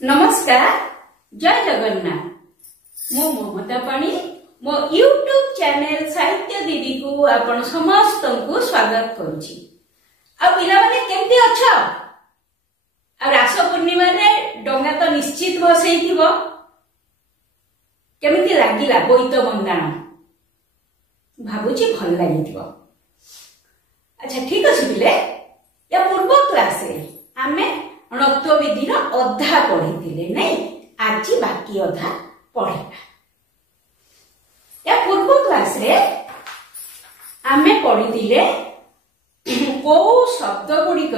नमस्कार, जय जगन्नाथ। मो ममता पाणी मो यूट्यूब चैनल साहित्य दीदी को आपण समस्त को स्वागत करुछि। आ पिला माने केमती अछ? आ रास पूर्णिमा रे डंगा तो निश्चित बसैथिबो। केमती लागिला बोईत बंदाण? भाबुछि भल लागिथिबो। अच्छा ठीक अछि पिले। या पूर्व क्लास रे आमे णत्व विधि अधा पढ़ी नहीं, आज बाकी अधा पढ़ा। या पूर्व क्लास रे आमे पढ़ी को शब्द गुड़िक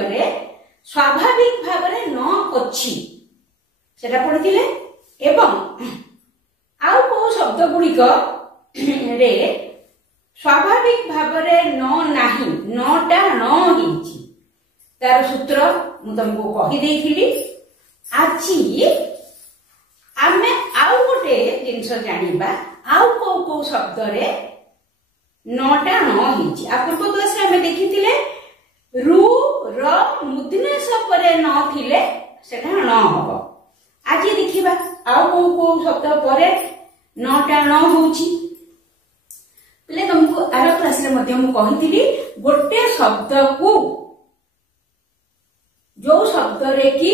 स्वाभाविक भाव न अच्छी सेटा पढ़ी एवं आउ को शब्द गुड़िक रे स्वाभाविक भाव न नाही नटा न होइछि तार सूत्र मु तुमको कही आज आमे आउ गोटे जिनस जानिबा आउ को शब्द रे नटा न होइछि। आ पूर्व क्लास रे हमें देखिथिले रु र मुद्ने स परे न थिले सेटा न हबो। आज देखिबा आउ को शब्द परे नटा न होइछि। पले तुमको आर क्लास रे मध्ये मु कहिथिली गोटे शब्द को जो शब्द रे कि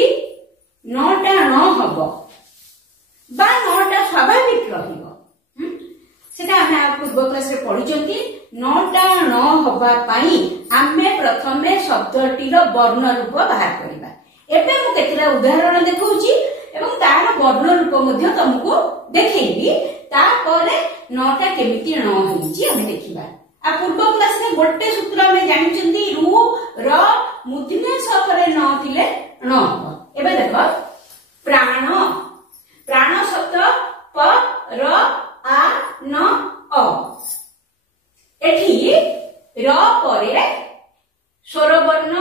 नटा न हबो बा नटा स्वाभाविक रहिबो सेटा हम पूर्व क्लास रे पढिचंती। नटा न हबा पई आमे प्रथमे शब्दटी रो वर्ण रूप बाहर करिबा। एबे मु केतरा उदाहरण देखौची एवं तार वर्ण रूप मध्ये तुमको देखैबी। तापरे नटा केमिति न होइची हम देखिबा। आ पूर्व क्लास रे गोटे सूत्र हम जानिचंती रु र मुद्ने सपरे न थिले न हबो। एबे देखो प्राण प्राण शब्द प र आ न अ एठी र परे स्वर वर्ण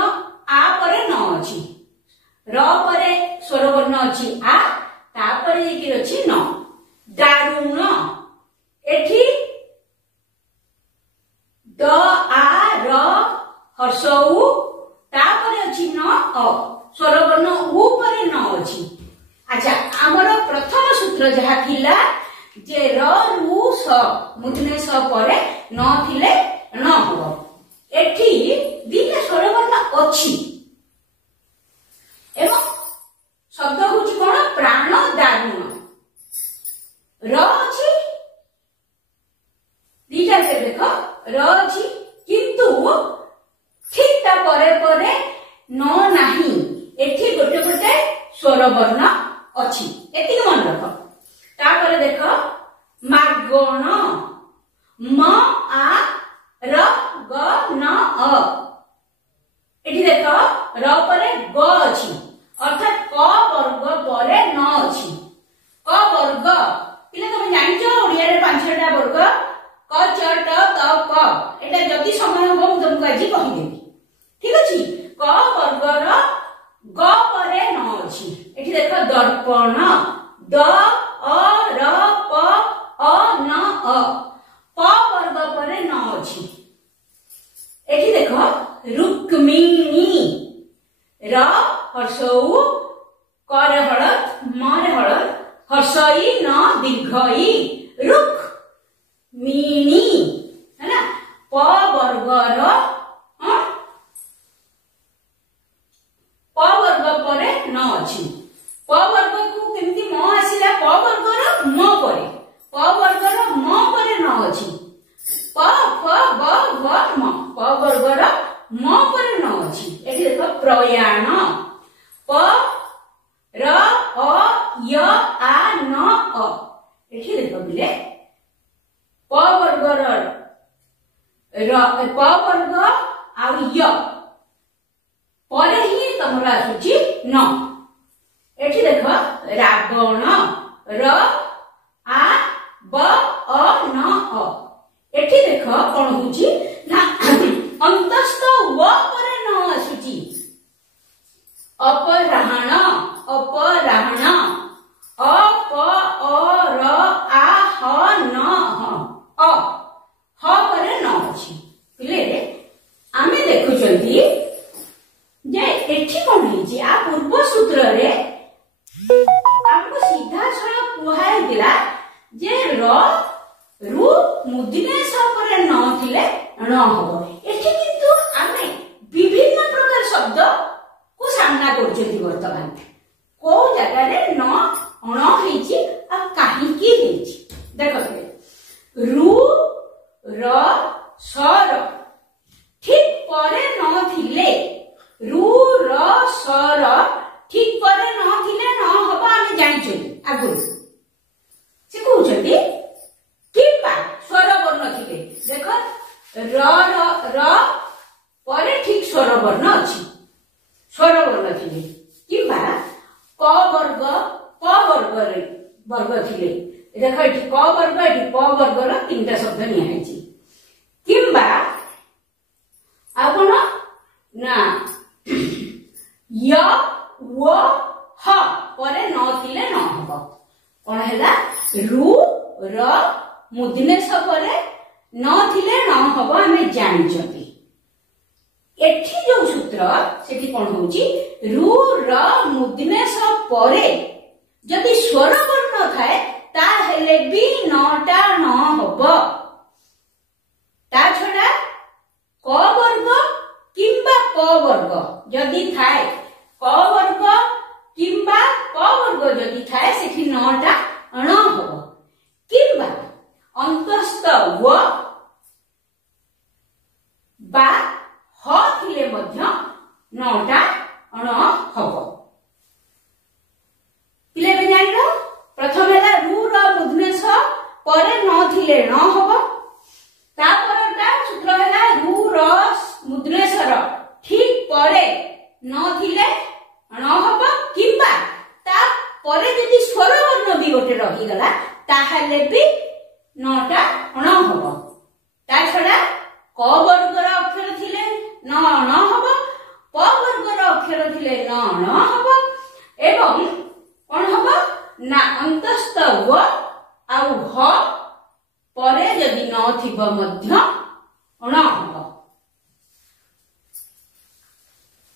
आ परे न अछि, र परे स्वर वर्ण अछि आ तापरे जेकी अछि न। दारुण एठी द आ र हर्षउ तापरे अछि न अ स्वर वर्ण उ परे न अछि। अच्छा हमर प्रथम सूत्र जहा थिला जे र रु स मुद्ने स परे न थिले न हबो। एठी दिने स्वर वर्ण अछि एवं शब्द होछि कोन प्राण दारुण र अछि दीटा से देखो र अछि किंतु ठीक ता परे परे न नाही एठी गोटे गोटे स्वर वर्ण अछि एति मन रखो। तापर देखो मागण म आ र ग न अ एठी देखो र परे ग अछि अर्थात क वर्ग परे न अछि। क वर्ग पिले तुम जानिछो ओडिया रे पांचटा वर्ग क च ट त क एटा जति समय हो मु तुमको आज कहि देबी। ठीक अछि। क वर्ग र ग परे न अछि। एठी देखो दर्पण द अ र प अ न अ प वर्ग परे न अछि। एठी देखो रुक्मिणी र हर्षउ क रे हळद म रे हळद हर्षई न दीर्घई रुक् मिनी है ना। प वर्ग र प वर्ग परे न अछि। प वर्ग को केमती म आसीला प वर्ग र म परे प वर्ग र म परे न अछि। प फ ब व म प वर्ग र म परे न अछि। एठी देखो प्रयाण प र अ य आ न अ एठी देखो बिले प वर्ग र प वर्ग आ य परे ही तमरा आसुची न। एठी देखो रावण र आ ब अ न अ एठी देखो कोन होची ना अंतस्थ व परे न आसुची। अपराहण अपराहण अ प अ र आ ह न ह परे न अछि। पिले आमे देखुचंती जे एठी कोन होची आ पूर्व सूत्र रे बर्तमान को जगह रे न अण हेची आ काहे की हेची देखो रु र स र ठीक परे न थिले रु र स र ठीक परे न थिले न हबो आमे जानिछु आगु से कहउछथि किबा स्वर वर्ण थिले देखो र परे ठीक स्वर वर्ण अछि स्वर वर्ण थिले किबा क वर्ग प वर्ग रे वर्ग थिले देखो एठी क वर्ग एठी प वर्ग रो तीनटा शब्द निया हेछि किबा आपण ना य व ह परे न थिले न हबो कोन हैला रु र मुदिनेश परे न थिले न हबो हमें जानिछथि एठी जो सूत्र सेठी कोन होउची रु र मुदिनेश परे जदि स्वर वर्ण थाए ता हेले भी नटा न हबो ता छडा क वर्ग किंबा प वर्ग जदि थाए क वर्ग किंबा प वर्ग जदि थाए सेठी नटा अण हबो किंबा अंतस्थ व बा ह थिले मध्य नटा अण हबो पिले बे जानिलो प्रथम हैला रु र मुदिनेश परे न थिले न हबो ता परटा सूत्र हैला रु र मुदिनेश र ठीक परे न थिले न हबो किंबा ता परे जदि स्वर वर्ण भी गोटे रही गला ताहले भी नटा अण हबो ता छडा क वर्ग र अक्षर थिले न हबो प वर्ग र अक्षर थिले न हबो एवं कोन हबो ना अंतस्थ व आउ ह परे जदि न थिबो मध्य अण हबो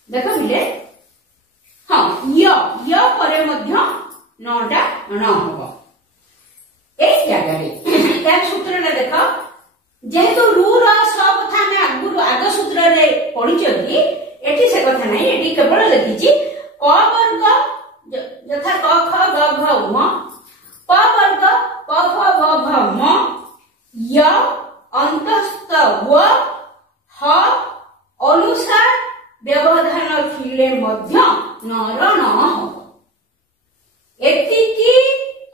देखो मिले हां य परे मध्य नटा अण हबो ए जगह रे तार सूत्र ने देखो जेहेतु रु र स कथा में आग सूत्र रे पढिचथि एठी से कथा नै एठी केवल लिखिछि क वर्ग यथा क ख ग घ म प वर्ग प फ ब भ म य अंतस्थ व ह अनुसार व्यवधान थिले मध्य नर न हो एतिकी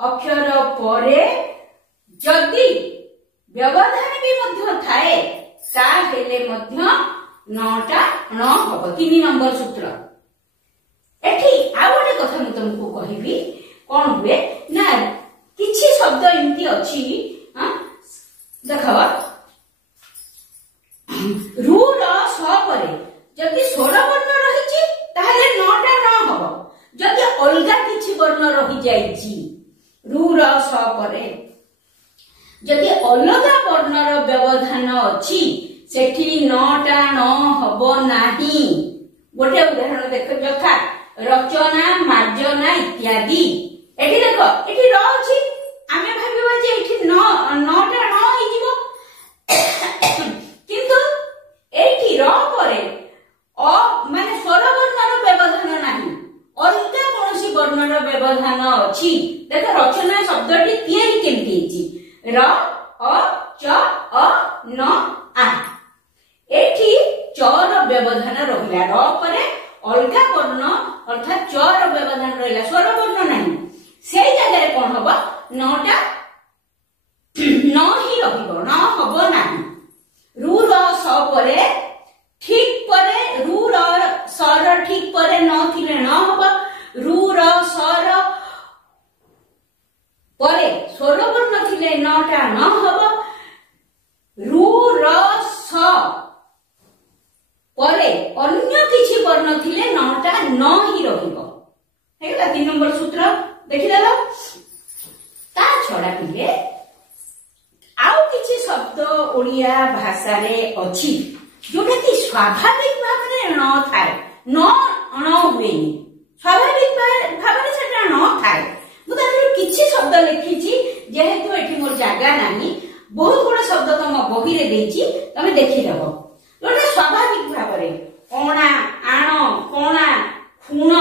अक्षर परे जदि व्यवधान भी मध्य थाए ता हेले मध्य नटा न हबो 3 नंबर सूत्र एठी आ गोटे कथा मु तुमको कहिबी कोन हुए ना किछि शब्द इमती अछि देखो रु र स परे जदि स्वर वर्ण रहिछि ताहले नटा न हबो जदि अलगा किछि वर्ण रहि जाइछि रु र स परे जदि अलगा वर्णर व्यवधान अछि सेठी नटा न हबो नाही गोटे उदाहरण देखो यथा रचना मार्जना इत्यादि एठी देखो एठी र अछि आमे भाबिबा जे एठी नटा न हि जिवो किंतु एठी र परे माने स्वर वर्णर व्यवधान नाही अलगा कोनसी वर्णर व्यवधान अछि देखो रचना शब्दटी तियारी केमति हिची र अ च अ न आ एठी चर व्यवधान रहिला र परे अलगा वर्ण अर्थात चर व्यवधान रहिला स्वर वर्ण नाही सेई जगह रे कोन हबो नटा न ही रहिबो न हबो नाही रु र स परे ठीक परे रु र स र ठीक परे न थिले न हबो रु र स र परे स्वर वर्ण थिले नटा न हबो रु र स परे अन्य किछि वर्ण थिले नटा न ही रहिबो हेला 3 नंबर सूत्र देखि देलो ता छडा पिले आउ किछि शब्द ओडिया भाषा रे अछि जोटा कि स्वाभाविक भाबरे न थाए न अण हुएनी स्वाभाविक भाबरे सेटा न थाए मु तार किछि शब्द लिखिछि जेहेतु एठी मोर जागा नाही बहुत गुड शब्द तम बही रे देछि तमे देखि लेबो जोटा स्वाभाविक भाबरे कोणा आण कोणा खुण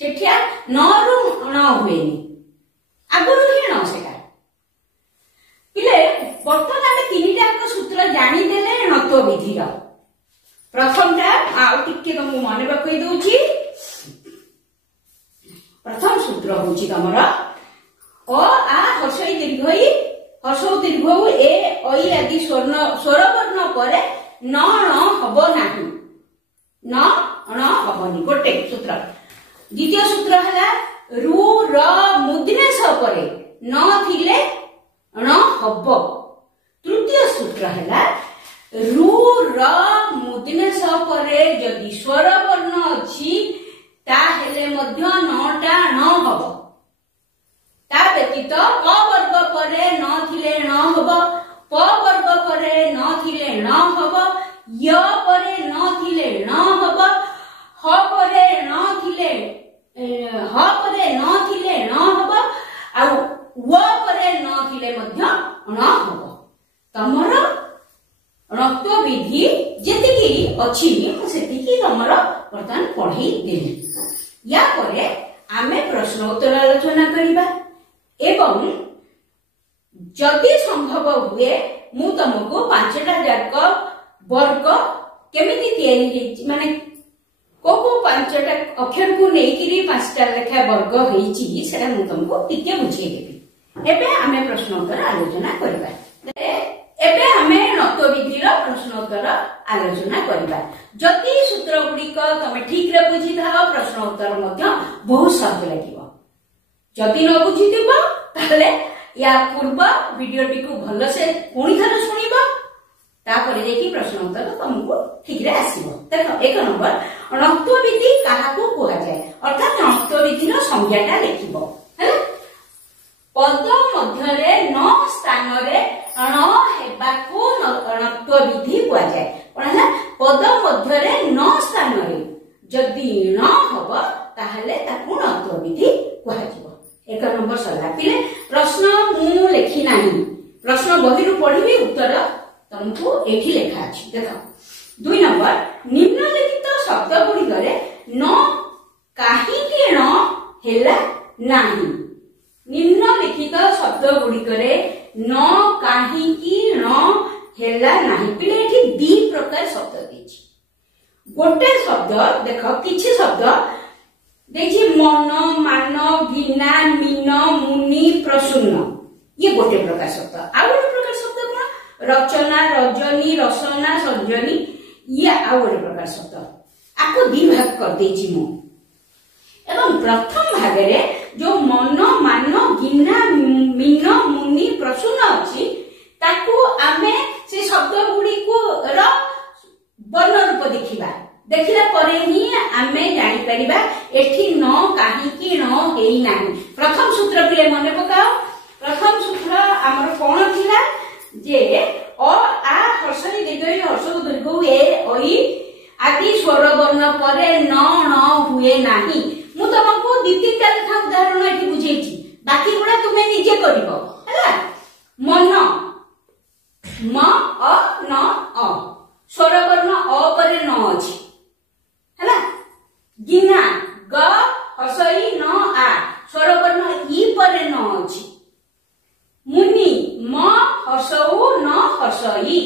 सेठिया न रु न हुएनि आगुरु ही न सेटा पिले बर्तमान आमे तीनटा एक सूत्र जानि देले णत्व विधि रा प्रथमटा आ टिके तुमको मन रखई दउची प्रथम सूत्र होची तमरा अ आ हर्षई दीर्घई हर्षौ दीर्घौ ए ऐ आदि स्वर वर्ण परे न हबो नाही न हबनी गोटे सूत्र द्वितीय सूत्र हला रु र मुद्रेश परे न थिले न हबो तृतीय सूत्र हला रु र मुद्रेश परे यदि स्वर वर्ण अछि ता हेले मध्य नटा न हबो ता व्यतीत क वर्ग परे न थिले न हबो प वर्ग परे न थिले न हबो य परे न थिले न हबो ह परे न थिले न हबो आ व परे न थिले मध्य न हबो तमरो णत्व विधि जेतिकी अछि सेतिकी तमरो वर्तमान पढ़ी देली या परे आमे प्रश्न उत्तर आलोचना करिबा एवं जदि संभव हुए मु तुमको 5टा जाक वर्ग केमिति तयारी माने को 5टा अक्षर को नेकिरी 5टा लेखा वर्ग हेची सेटा मु तुमको टिके बुझे देबी एबे आमे प्रश्न उत्तर आलोचना करिबा एबे हमें णत्व विधि रो प्रश्न उत्तर आलोचना करिबा जदि सूत्र गुडिक तमे ठीक रे बुझी थाओ प्रश्न उत्तर मध्य बहुत सहज लागिबो जदि न बुझी दिबो ताले या पूर्व वीडियो टिकु भलो से पुणी थर सुनिबो तापर देखि प्रश्न उत्तर तुमको ठीक रे आसीबो देखो एक नंबर णत्व विधि काहाकू कोहा जाय अर्थात णत्व विधि रो संज्ञाटा लिखिबो हैला पद मध्य रे न स्थान रे न हेबाकू णत्व विधि कोहा जाय कोनला पद मध्य रे न स्थान रे जदि न हबो ताहले ताकू णत्व विधि कोहा जिवो एक नंबर सला पिले प्रश्न मु लेखि नाही प्रश्न बहिरु पढिबे उत्तर तुमको एठी लेखा अछि देखो 2 नंबर निम्नलिखित शब्द गुडी करे न काहे के न हेला नाही निम्नलिखित शब्द गुडी करे न काहे की न हेला नाही पिले एठी 2 प्रकार शब्द देछि गोटे शब्द देखो किछि शब्द देखिए मन मान गिना मीन मुनि प्रसून्न ये गोटे प्रकार शब्द आ गोटे प्रकार शब्द कोन रचना रजनी रसना संजनी ये आ गोटे प्रकार शब्द आपको 2 भाग कर देछि मु एवं प्रथम भाग रे जो मन मान गिना मीन मुनि प्रसून्न अछि ताकू आमे से शब्द गुडी को र वर्ण रूप देखिबा देखिला परे ही आमे जानि परिबा एठी न काहे की न हेई नाही प्रथम सूत्र पिले मने पकाओ प्रथम सूत्र हमर कोन थिला जे अ आ हर्षई दीर्घई हर्षौ दीर्घौ ए ओई आदि स्वर वर्ण परे न हुए नाही मु तुमको 2-3टा लेखा उदाहरण एठी बुझेछि बाकी गुडा तुमे निजे करिवो हैला मन म अ न अ स्वर वर्ण अ परे न अछि हैला गिना ग हसई न आ स्वर वर्ण ई परे न अछि मुनि म हसउ न हसई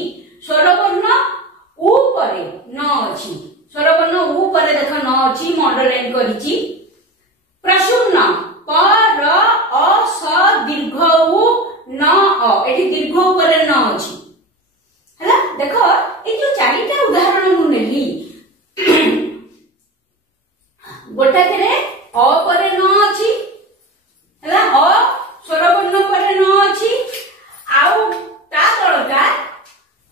स्वर वर्ण उ परे न अछि स्वर वर्ण उ परे देख न अछि म अंडरलाइन करिछि प्रसून्न प र अ स दीर्घ उ न अ एठी दीर्घ परे न अछि हैला देखो ए जो चारिटा उदाहरण मु नेली गोटा करे अ परे न अछि हैला अ स्वर वर्ण परे न अछि आउ ता तळटा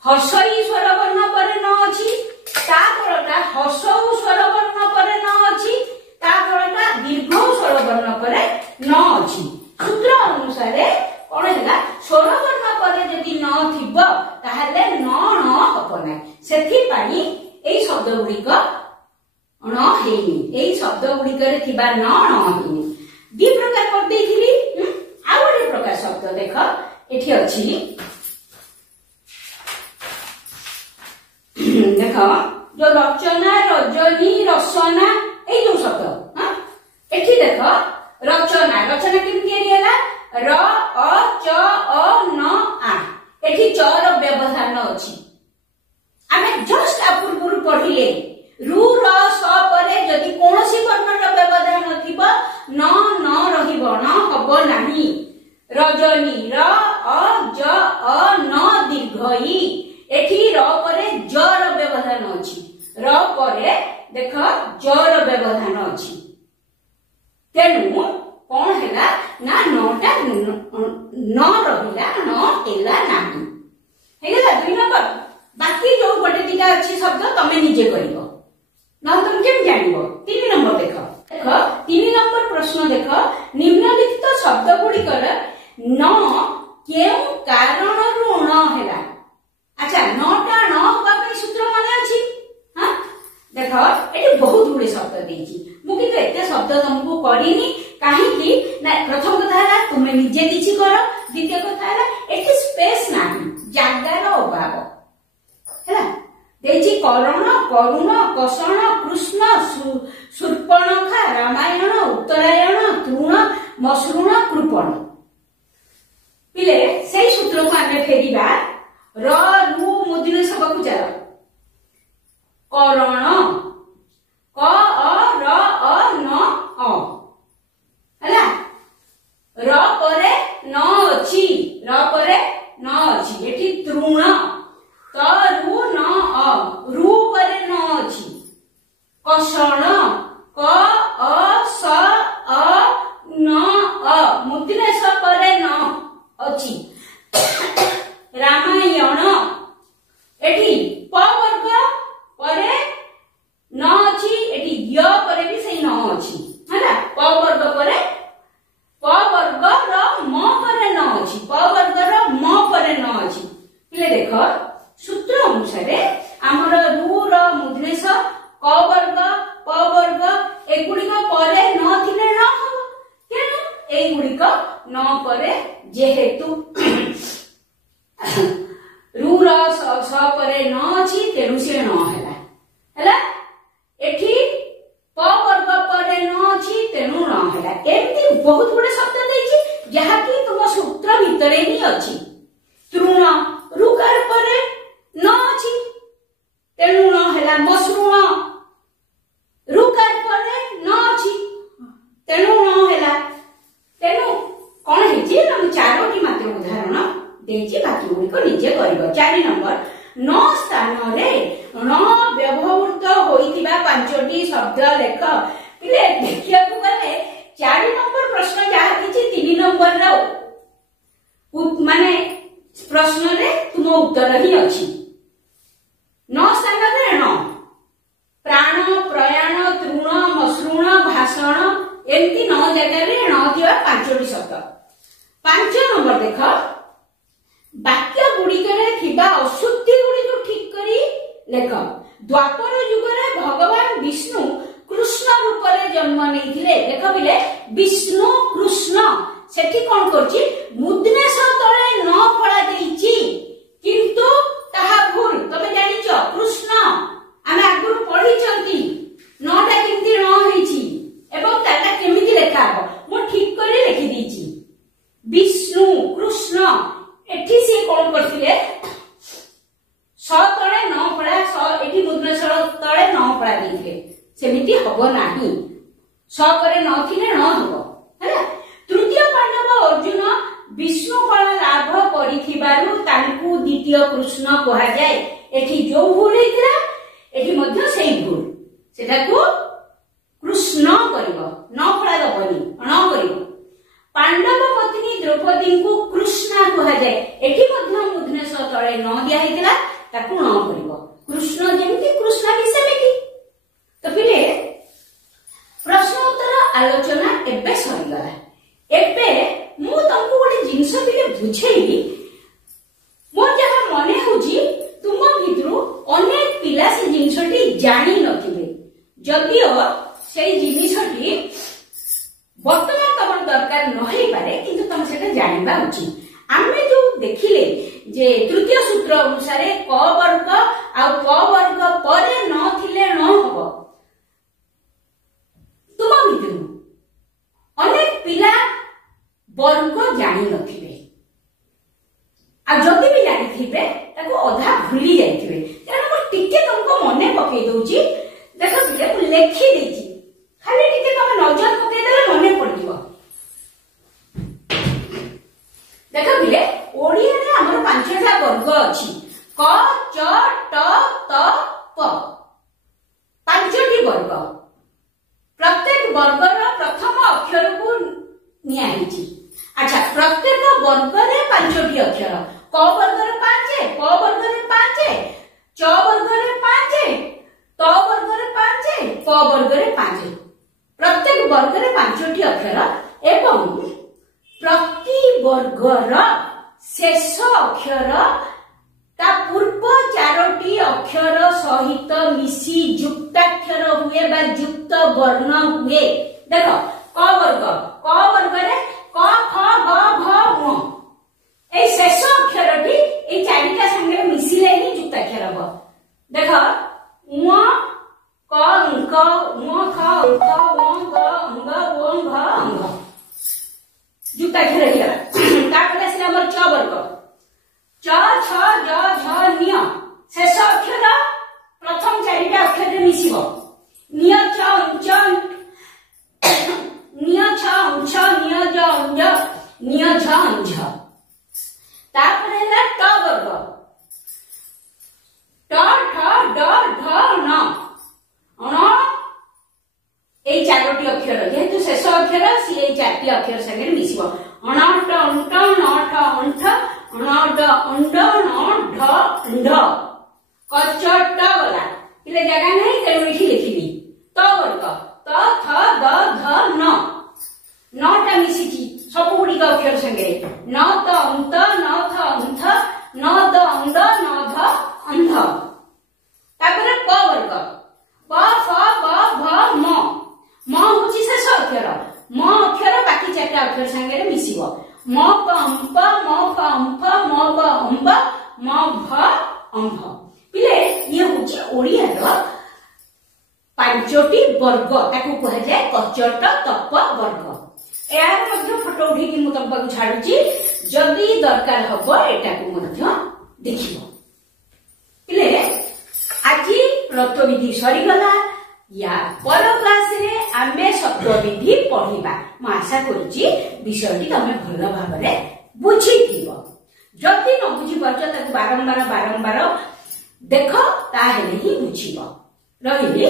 हर्षई स्वर वर्ण परे न अछि ता तळटा हर्षौ स्वर वर्ण परे न अछि ता तळटा दीर्घ स्वर वर्ण परे न अछि सूत्र अनुसार कोन हैला स्वर वर्ण परे यदि न थिबो ताहले न हबो नै सेथि पानी एई शब्द गुडिक न हेनी एई शब्द गुडिकरे थिबा न हेनी 2 प्रकार कर देथिली आ गोटे प्रकार शब्द देख एठी अछि देख जो रचना रजनी रसना ए जो शब्द हां देख रचना रचना केमती है र अ च अ न आ एठी च र व्यवधान अछि आमे जस्ट अपूर्व पढ़िले रु र स परे जदि कोनोसी वर्ण र व्यवधान थिबो न रहिबो न हबो नाही रजनी र अ ज अ न दीर्घ ई एठी र परे ज र व्यवधान अछि र परे देख ज र व्यवधान अछि तेनु कौन हैला ना नटा न रहिला न केला नाही हेगला 2 नंबर बाकी जो गोटे दिटा अछि शब्द तमे निजे करिवो न तुम केम जानिबो 3 नंबर देख 3 नंबर प्रश्न देख निम्नलिखित शब्द गुडी कर न केउ कारण ऋण हैला अच्छा नटा न होबा पे सूत्र माने अछि हां देख एटी बहुत गुडी शब्द देछि मु कि एते शब्द तुमको करिनी काहे कि ना प्रथम कथा है तुमे निजे किछि कर द्वितीय कथा है एटी स्पेस नाही जागार अभाव हैला देछि करण करुण कषण कृष्ण शूर्पणखा रामायण उत्तरायण तृण मसृण कृपण पिले सेही सूत्र को आमे फेरिबा र लु मुदिन सबकु चल करण क अ र अ न अ हैला र परे न अछि र परे न अछि एठी तृण त रु न अ रु परे न अछि कषण क अ स अ न अ मुदिन स परे न अछि रामायण एठी प वर्ग परे न अछि एठी य परे भी सही न अछि हैला प वर्ग परे प वर्ग र म परे न अछि प वर्ग र म परे न अछि पिले देख सूत्र अनुसार हमर रु र मुद्रेश क वर्ग प वर्ग एगुडी को परे न थिले न हो केनु एगुडी को न परे जेहेतु रु र स परे न अछि तेनु से न हैला हैला एठी प वर्ग परे न अछि तेनु न हैला एमती बहुत गुडे शब्द दैछि जहा कि तुम सूत्र भितरे ही अछि तृण रुकार परे न अछि तेनु न हैला मसृण रुकार परे न अछि तेनु न हैला तेनु कोन हेछि हम चारोटी मात्र उदाहरण देछि बाकी गुडी को निजे करबो 4 नंबर न स्थान रे न व्यवहृत होइतिबा पांचटी शब्द लेख पिले देखिया को गले 4 नंबर प्रश्न जा किछि 3 नंबर रो माने प्रश्न रे तुम उत्तर ही अछि न स्थान रे न प्राण प्रयाण तृण मसृण भाषण एमती न जगह रे न दिवा पांचटी शब्द 5 नंबर देख वाक्य गुडी करे थिबा अशुद्धि गुडी को ठीक करी लेख द्वापर युग रे भगवान विष्णु कृष्ण रूप रे जन्म नैथिले देख बिले विष्णु कृष्ण सेठी कोन करछि मुद्नेश तळे न फळा देइछि किंतु ताहा भूल तमे जानि छ कृष्ण आमे आगुर पढि चंती नटा किंती न होइछि एवं ताका केमिति लेखा हो मो ठीक करी लिखि दिछि विष्णु कृष्ण एठी से कोन करथिले स तळे न फळा स एठी मुद्रेश तळे न फळा देइथिले सेमिति हबो नाही स करे न थिले न हबो हैला तृतीय पांडव अर्जुन विष्णु फल लाभ करिथिबारु तांकु द्वितीय कृष्ण कहा जाय एठी जो भूल हेतिला एठी मध्य सेही भूल सेटा को कृष्ण करिवो न फळा दबनी न करिवो पांडव पत्नी द्रौपदी को कृष्णा कहा जाय एठी मध्य मुद्नेश तळे न दिया हेतिला ताकू न करिवो कृष्ण जेमिति कृष्णा भी सेमिति तो पिले प्रश्न उत्तर आलोचना एबे सरी गला एबे मु तुमको गोटे जिंस पिले बुझेई मोर जहा मने होजी तुम भितरु अनेक पिला से जिंसटी जानि नथिबे जदियो सेई जिनिसटी वर्तमान तमर दरकार नहै पारे किंतु तुम सेटा जानिबा उचित आमे जो देखिले जे तृतीय सूत्र अनुसार क वर्ग आ प वर्ग परे न थिले न हबो तुम भितरु अक्षर को नियाहिची। अच्छा प्रत्येक वर्ग रे 5टी अक्षर क वर्ग रे 5 प वर्ग रे 5 च वर्ग रे 5 त वर्ग रे 5 प वर्ग रे 5 प्रत्येक वर्ग रे 5टी अक्षर एवं प्रति वर्गर शेष अक्षर ता पूर्व 4टी अक्षर सहित मिसी युक्ताक्षर हुए बा युक्त वर्ण हुए। देखो क वर्ग रे क ख ग घ ङ ए शेष अक्षरटी ए 4टा संगे मिसिले ही युक्ताक्षर हो। देखो ङ क अंक ङ ख अंक व ग अंग व घ अंग युक्ताक्षर हिला। तापर आसिला हमर च वर्ग च छ ज झ न्य शेष अक्षर प्रथम 4टा अक्षर रे मिसिबो न्य च उंच न्य छ उंच न्य ज अंज न्य झ अंझ। तापर हैला ट वर्ग ट ठ ड ढ ण अण ए 4टी अक्षर जेहेतु शेष अक्षर सी ए 4टी अक्षर संगे मिसिबो अण ट अंट न ठ अंठ अण ड अंड न ढ अंड कच ट वाला इले जगह नहीं तेणु एठी लिखिबी त वर्ग त थ द ध न नटा मिसिची सब गुडी का अक्षर संगे न त अंत न थ अंथ न द अंड न ध अंध। तापर प वर्ग प फ ब भ म होची शेष अक्षर म अक्षर बाकी 4टा अक्षर संगे मिसिबो म प अंप म फ अंफ म ब अंब म भ अंभ। पिले ये होची ओडिया रो 5टी वर्ग ताकू कह जाय कचट तप वर्ग। यार मध्य फोटो उठी कि मु तम पाक छाडुची जदी दरकार हबो एटा को मध्य देखिबो। पिले आजी रत्व विधि सरी गला या पर क्लास रे आमे सत्व विधि पढिबा म आशा करूची विषयटी तमे भलो भाबरे बुझिथिबो। जदी न बुझि परछ ताकू बारंबार देखो ताहेले ही बुझिबो। रहिली।